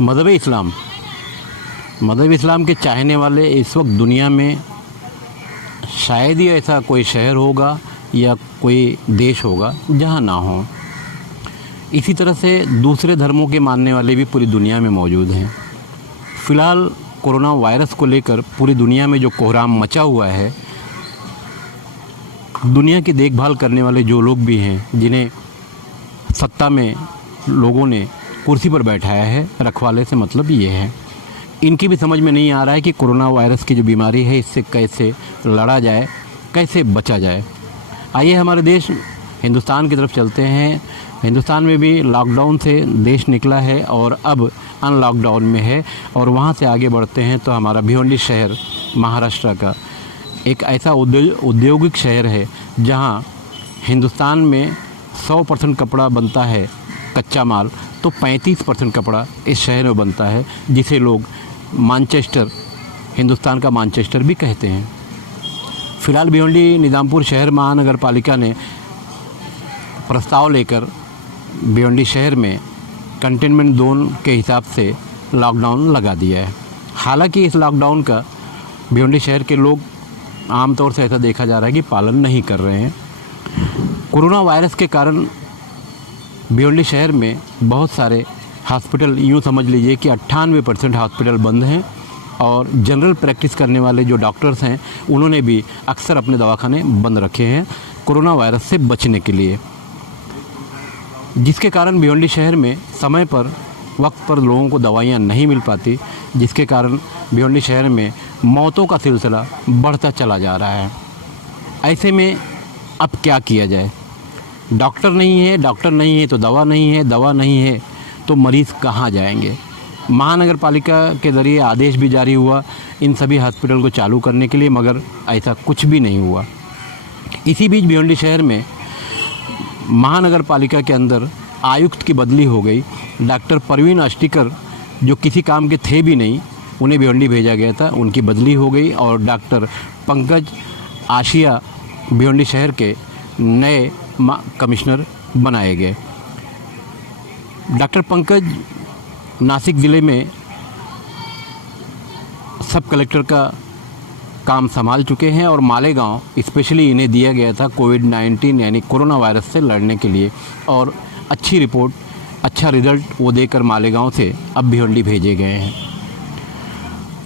मज़हब इस्लाम के चाहने वाले इस वक्त दुनिया में शायद ही ऐसा कोई शहर होगा या कोई देश होगा जहां ना हो। इसी तरह से दूसरे धर्मों के मानने वाले भी पूरी दुनिया में मौजूद हैं। फ़िलहाल कोरोना वायरस को लेकर पूरी दुनिया में जो कोहराम मचा हुआ है, दुनिया की देखभाल करने वाले जो लोग भी हैं, जिन्हें सत्ता में लोगों ने कुर्सी पर बैठाया है, रखवाले से मतलब ये है, इनकी भी समझ में नहीं आ रहा है कि कोरोना वायरस की जो बीमारी है इससे कैसे लड़ा जाए, कैसे बचा जाए। आइए हमारे देश हिंदुस्तान की तरफ चलते हैं। हिंदुस्तान में भी लॉकडाउन से देश निकला है और अब अनलॉकडाउन में है, और वहाँ से आगे बढ़ते हैं तो हमारा भिवंडी शहर महाराष्ट्र का एक ऐसा औद्योगिक शहर है जहाँ हिंदुस्तान में 100% कपड़ा बनता है कच्चा माल, तो 35% कपड़ा इस शहर में बनता है, जिसे लोग मानचेस्टर, हिंदुस्तान का मानचेस्टर भी कहते हैं। फ़िलहाल भिवंडी निज़ामपुर शहर महानगर पालिका ने प्रस्ताव लेकर भिवंडी शहर में कंटेनमेंट जोन के हिसाब से लॉकडाउन लगा दिया है। हालांकि इस लॉकडाउन का भिवंडी शहर के लोग आमतौर से ऐसा देखा जा रहा है कि पालन नहीं कर रहे हैं। कोरोना वायरस के कारण भिवंडी शहर में बहुत सारे हॉस्पिटल, यूँ समझ लीजिए कि 98% हॉस्पिटल बंद हैं, और जनरल प्रैक्टिस करने वाले जो डॉक्टर्स हैं उन्होंने भी अक्सर अपने दवाखाने बंद रखे हैं कोरोना वायरस से बचने के लिए, जिसके कारण भिवंडी शहर में समय पर, वक्त पर लोगों को दवाइयाँ नहीं मिल पाती, जिसके कारण भिवंडी शहर में मौतों का सिलसिला बढ़ता चला जा रहा है। ऐसे में अब क्या किया जाए? डॉक्टर नहीं है तो दवा नहीं है, दवा नहीं है तो मरीज़ कहाँ जाएंगे? महानगर पालिका के ज़रिए आदेश भी जारी हुआ इन सभी हॉस्पिटल को चालू करने के लिए, मगर ऐसा कुछ भी नहीं हुआ। इसी बीच भिवंडी शहर में महानगर पालिका के अंदर आयुक्त की बदली हो गई। डॉक्टर परवीन अष्टिकर, जो किसी काम के थे भी नहीं, उन्हें भिवंडी भेजा गया था, उनकी बदली हो गई, और डॉक्टर पंकज आशिया भिवंडी शहर के नए कमिश्नर बनाए गए। डॉक्टर पंकज नासिक ज़िले में सब कलेक्टर का काम संभाल चुके हैं, और मालेगांव स्पेशली इन्हें दिया गया था कोविड-19 यानी कोरोना वायरस से लड़ने के लिए, और अच्छी रिपोर्ट, अच्छा रिज़ल्ट वो देकर मालेगांव से अब भिवंडी भेजे गए हैं।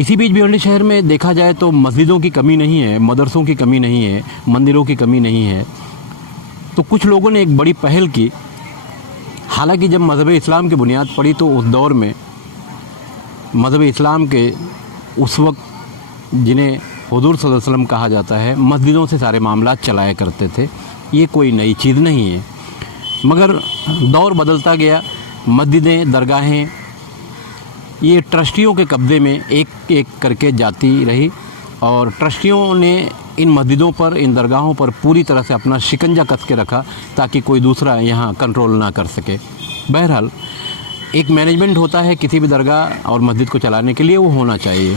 इसी बीच भिवंडी शहर में देखा जाए तो मस्जिदों की कमी नहीं है, मदरसों की कमी नहीं है, मंदिरों की कमी नहीं है। तो कुछ लोगों ने एक बड़ी पहल की। हालांकि जब मज़हब इस्लाम की बुनियाद पड़ी तो उस दौर में मज़हब इस्लाम के उस वक्त, जिन्हें हुज़ूर सल्लल्लाहु अलैहि वसल्लम कहा जाता है, मस्जिदों से सारे मामलात चलाया करते थे। ये कोई नई चीज़ नहीं है, मगर दौर बदलता गया। मस्जिदें, दरगाहें ये ट्रस्टियों के कब्ज़े में एक एक करके जाती रही, और ट्रस्टियों ने इन मस्जिदों पर, इन दरगाहों पर पूरी तरह से अपना शिकंजा कस के रखा ताकि कोई दूसरा यहाँ कंट्रोल ना कर सके। बहरहाल एक मैनेजमेंट होता है किसी भी दरगाह और मस्जिद को चलाने के लिए, वो होना चाहिए।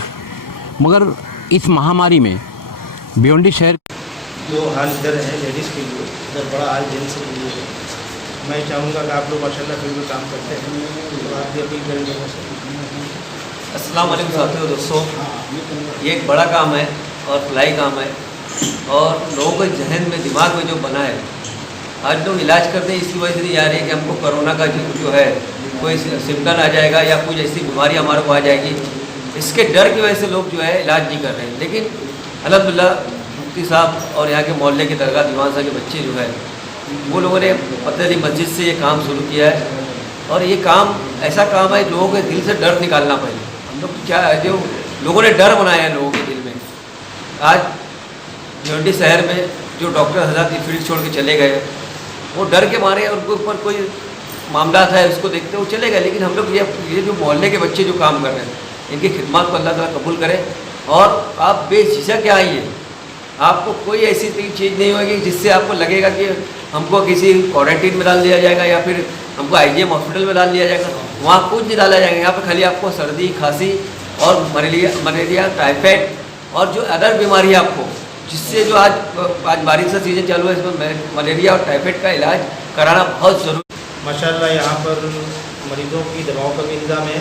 मगर इस महामारी में भिवंडी शहर जो हाल इधर है लेडीज़ के लिए, इधर बड़ा हाल जेंट्स के लिए है। मैं चाहूँगा कि आप लोग माशाल्लाह फिर भी काम करते हैं, तो आप भी अपील करेंगे। अस्सलाम वालेकुम साथियों, दोस्तों, ये एक बड़ा काम है और फलाई काम है, और लोगों के जहन में, दिमाग में जो बना है, आज लोग इलाज करते हैं इसकी वजह से नहीं आ रही है कि हमको कोरोना का जो है कोई सिम्टम आ जाएगा या कुछ ऐसी बीमारी हमारे को आ जाएगी, इसके डर की वजह से लोग जो है इलाज नहीं कर रहे हैं। लेकिन अल्हम्दुलिल्लाह मुफ्ती साहब और यहाँ के मोहल्ले के दरगाह दीवान साहब के बच्चे जो है, वो लोगों ने पतली मस्जिद से ये काम शुरू किया है, और ये काम ऐसा काम है लोगों के दिल से डर निकालना पड़ेगा। हम लोग क्या है, जो लोगों ने डर बनाया है लोगों के दिल में। आज भिवंडी शहर में जो डॉक्टर हज़रात फील्ड छोड़ के चले गए, वो डर के मारे उनके ऊपर कोई मामला था उसको देखते वो चले गए। लेकिन हम लोग ये जो मोहल्ले के बच्चे जो काम कर रहे हैं, इनकी खिदमत को अल्लाह ताला कबूल करे, और आप बेझिझक आइए। आपको कोई ऐसी चीज़ नहीं होगी जिससे आपको लगेगा कि हमको किसी क्वारंटीन में डाल दिया जाएगा या फिर हमको आईजीएम हॉस्पिटल में डाल दिया जाएगा। वहाँ कुछ नहीं डाला जाएगा। यहाँ पर खाली आपको सर्दी, खांसी और मलेरिया, टाइफाइड और जो अदर बीमारी है आपको, जिससे जो आज बारिश का सीज़न चालू है, इसमें मलेरिया और टाइफाइड का इलाज कराना बहुत ज़रूरी। माशाल्लाह यहाँ पर मरीज़ों की दवाओं का भी इंतज़ाम है,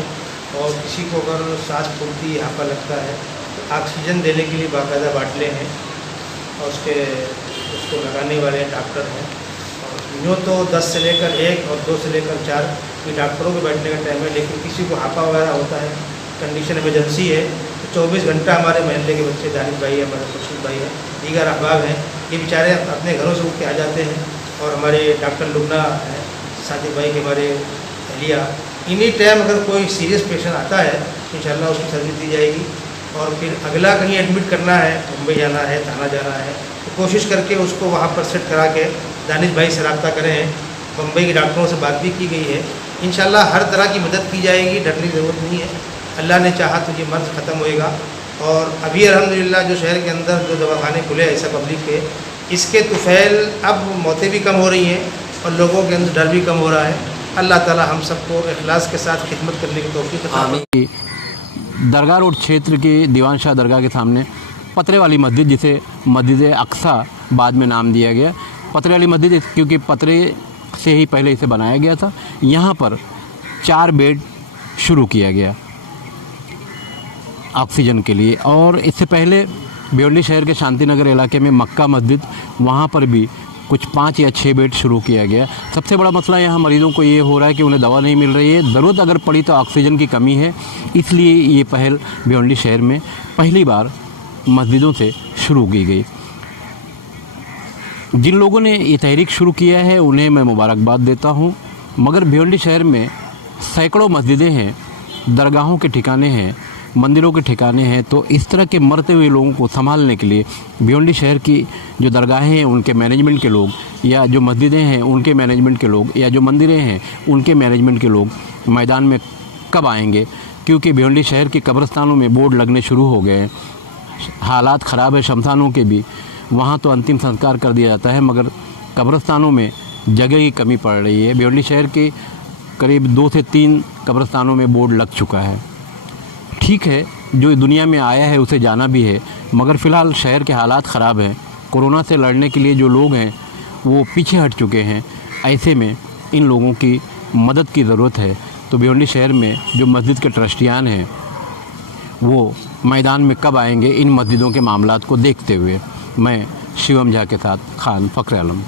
और किसी को अगर सांस फूलती यहाँ पर लगता है तो ऑक्सीजन देने के लिए बाकायदा बाटले हैं और उसको लगाने वाले डॉक्टर हैं। और यूँ तो 10 से लेकर 1 और 2 से लेकर 4 ये डॉक्टरों के बैठने का टाइम है, लेकिन किसी को हापा वगैरह होता है, कंडीशन इमरजेंसी है, तो 24 घंटा हमारे महल्ले के बच्चे, दानिश भाई है, हमारे खुर्शीद भाई है, दीगर अहबाब हैं, ये बेचारे अपने घरों से उठ के आ जाते हैं। और हमारे डॉक्टर लुबना है, सादिक भाई के हमारे अहलिया, इन्हीं टाइम अगर कोई सीरियस पेशेंट आता है तो इंशाल्लाह उसकी सर्विस दी जाएगी। और फिर अगला कहीं एडमिट करना है, मुंबई जाना है, थाना जाना है, तो कोशिश करके उसको वहाँ पर सेट करा के दानिश भाई से रब्ता करें। मुंबई के डॉक्टरों से बात भी की गई है, इंशाल्लाह हर तरह की मदद की जाएगी, डरने की ज़रूरत नहीं है। अल्लाह ने चाहा तो ये मर्ज़ ख़त्म होएगा। और अभी अल्हम्दुलिल्लाह जो शहर के अंदर जो दवाखाने खुले हैं ऐसा पब्लिक के, इसके तुफ़ैल अब मौतें भी कम हो रही हैं और लोगों के अंदर डर भी कम हो रहा है। अल्लाह ताला हम सबको इखलास के साथ खिदमत करने की तौफीक अता फरमाए। दरगाह रोड क्षेत्र की दीवान शाह दरगाह के सामने पतरे वाली मस्जिद, जिसे मस्जिद अक्सा बाद में नाम दिया गया, पतरे वाली मस्जिद क्योंकि पतरे से ही पहले इसे बनाया गया था। यहाँ पर 4 बेड शुरू किया गया ऑक्सीजन के लिए। और इससे पहले भिवंडी शहर के शांति नगर इलाके में मक्का मस्जिद, वहाँ पर भी कुछ 5 या 6 बेड शुरू किया गया। सबसे बड़ा मसला यहाँ मरीज़ों को ये हो रहा है कि उन्हें दवा नहीं मिल रही है, ज़रूरत अगर पड़ी तो ऑक्सीजन की कमी है। इसलिए ये पहल भिवंडी शहर में पहली बार मस्जिदों से शुरू की गई। जिन लोगों ने ये तहरीक शुरू किया है उन्हें मैं मुबारकबाद देता हूँ। मगर भिवंडी शहर में सैकड़ों मस्जिदें हैं, दरगाहों के ठिकाने हैं, मंदिरों के ठिकाने हैं, तो इस तरह के मरते हुए लोगों को संभालने के लिए भिवंडी शहर की जो दरगाहें हैं उनके मैनेजमेंट के लोग, या जो मस्जिदें हैं उनके मैनेजमेंट के लोग, या जो मंदिरें हैं उनके मैनेजमेंट के लोग मैदान में कब आएंगे? क्योंकि भिवंडी शहर के कब्रिस्तानों में बोर्ड लगने शुरू हो गए हैं, हालात ख़राब है शमशानों के भी, वहाँ तो अंतिम संस्कार कर दिया जाता है मगर कब्रिस्तानों में जगह की कमी पड़ रही है। भिवंडी शहर के करीब 2 से 3 कब्रिस्तानों में बोर्ड लग चुका है। ठीक है, जो दुनिया में आया है उसे जाना भी है, मगर फ़िलहाल शहर के हालात ख़राब हैं। कोरोना से लड़ने के लिए जो लोग हैं वो पीछे हट चुके हैं। ऐसे में इन लोगों की मदद की ज़रूरत है। तो भिवंडी शहर में जो मस्जिद के ट्रस्टियान हैं वो मैदान में कब आएंगे इन मस्जिदों के मामलात को देखते हुए। मैं शिवम झा के साथ खान फ़ख्र आलम।